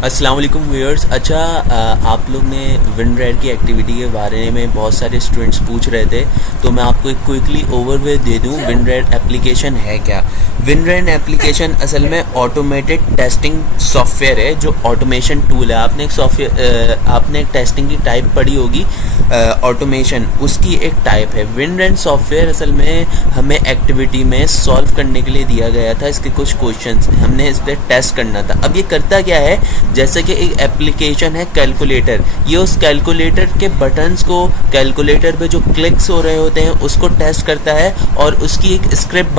अस्सलाम वालेकुम व्यूअर्स। अच्छा, आप लोग ने विनरेड की एक्टिविटी के बारे में बहुत सारे स्टूडेंट्स पूछ रहे थे, तो मैं आपको एक क्विकली ओवरव्यू दे दूं विनरेड एप्लीकेशन है क्या। विनरेड एप्लीकेशन असल में ऑटोमेटेड टेस्टिंग सॉफ्टवेयर है, जो ऑटोमेशन टूल है। आपने एक टेस्टिंग की टाइप पढ़ी होगी, ऑटोमेशन, उसकी एक टाइप है। विनरेड सॉफ्टवेयर असल में हमें एक्टिविटी में सॉल्व करने के लिए दिया गया था। इसके कुछ क्वेश्चंस हमने इस पर टेस्ट करना था। अब ये करता क्या है, जैसे कि एक एप्लीकेशन है कैलकुलेटर, ये उस कैलकुलेटर के बटन्स को, कैलकुलेटर पे जो क्लिक्स हो रहे होते हैं उसको टेस्ट करता है और उसकी एक स्क्रिप्ट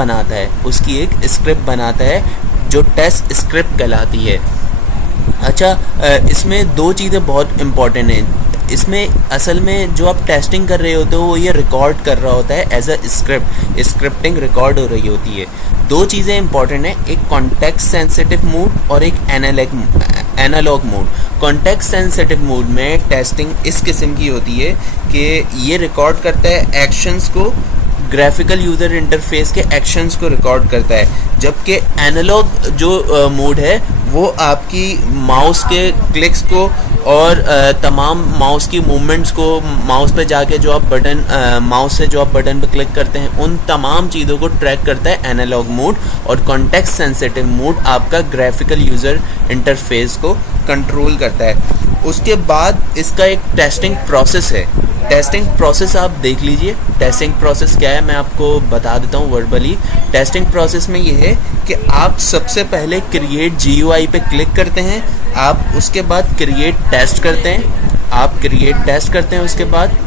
बनाता है जो टेस्ट स्क्रिप्ट कहलाती है। अच्छा, इसमें दो चीज़ें बहुत इम्पॉर्टेंट हैं। इसमें असल में जो आप टेस्टिंग कर रहे होते हो वो ये रिकॉर्ड कर रहा होता है एज अ स्क्रिप्टिंग रिकॉर्ड हो रही होती है। दो चीज़ें इंपॉर्टेंट हैं, एक कॉन्टेक्स्ट सेंसिटिव मोड और एक analogue mode. Context sensitive mode में टेस्टिंग इस किस्म की होती है कि ये रिकॉर्ड करता है एक्शंस को, ग्राफिकल यूज़र इंटरफेस के एक्शंस को रिकॉर्ड करता है, जबकि एनालॉग जो मोड है वो आपकी माउस के क्लिक्स को और तमाम माउस की मूवमेंट्स को, माउस पे जाके जो आप बटन, माउस से जो आप बटन पे क्लिक करते हैं, उन तमाम चीज़ों को ट्रैक करता है एनालॉग मोड। और कॉन्टेक्स्ट सेंसिटिव मोड आपका ग्राफिकल यूज़र इंटरफेस को कंट्रोल करता है। उसके बाद इसका एक टेस्टिंग प्रोसेस है। टेस्टिंग प्रोसेस आप देख लीजिए। टेस्टिंग प्रोसेस क्या है मैं आपको बता देता हूँ वर्बली। टेस्टिंग प्रोसेस में ये है कि आप सबसे पहले क्रिएट GUI पे क्लिक करते हैं, आप उसके बाद क्रिएट टेस्ट करते हैं, उसके बाद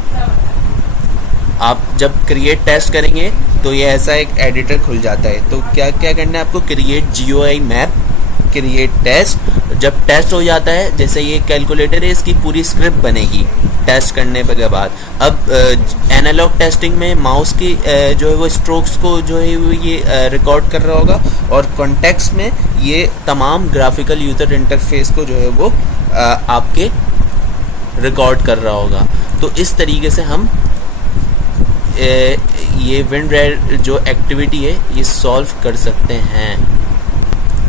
आप जब क्रिएट टेस्ट करेंगे तो ये ऐसा एक एडिटर खुल जाता है। तो क्या क्या करना है आपको, create GUI map, create test. जब टेस्ट हो जाता है, जैसे ये कैलकुलेटर है, इसकी पूरी स्क्रिप्ट बनेगी टेस्ट करने के बाद। अब एनालॉग टेस्टिंग में माउस की जो है वो स्ट्रोक्स को जो है वो ये रिकॉर्ड कर रहा होगा, और कॉन्टेक्स्ट में ये तमाम ग्राफिकल यूज़र इंटरफेस को जो है वो आपके रिकॉर्ड कर रहा होगा। तो इस तरीके से हम ये विनरेड जो एक्टिविटी है ये सॉल्व कर सकते हैं।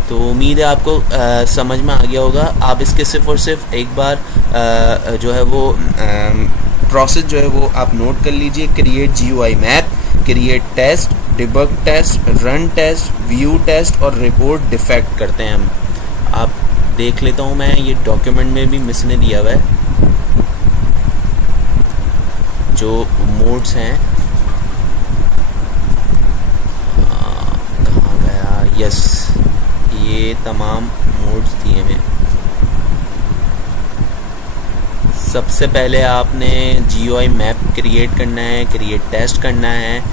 तो उम्मीद है आपको समझ में आ गया होगा। आप इसके सिर्फ और सिर्फ एक बार जो है वो प्रोसेस जो है वो आप नोट कर लीजिए। Create GUI map, create test, debug test, run test, view test और रिपोर्ट डिफेक्ट करते हैं हम। आप देख लेता हूँ मैं, ये डॉक्यूमेंट में भी मिस ने दिया हुआ है जो मोड्स हैं। कहाँ गया, यस, ये तमाम मोड्स दिए हैं। सबसे पहले आपने GUI मैप क्रिएट करना है, क्रिएट टेस्ट करना है,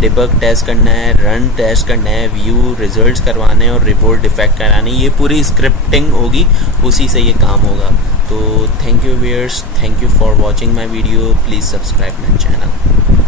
डिबग टेस्ट करना है, रन टेस्ट करना है, व्यू रिजल्ट्स करवाने और रिपोर्ट डिफेक्ट कराने। ये पूरी स्क्रिप्टिंग होगी, उसी से ये काम होगा। तो thank you viewers, thank you for watching my video. Please subscribe my channel.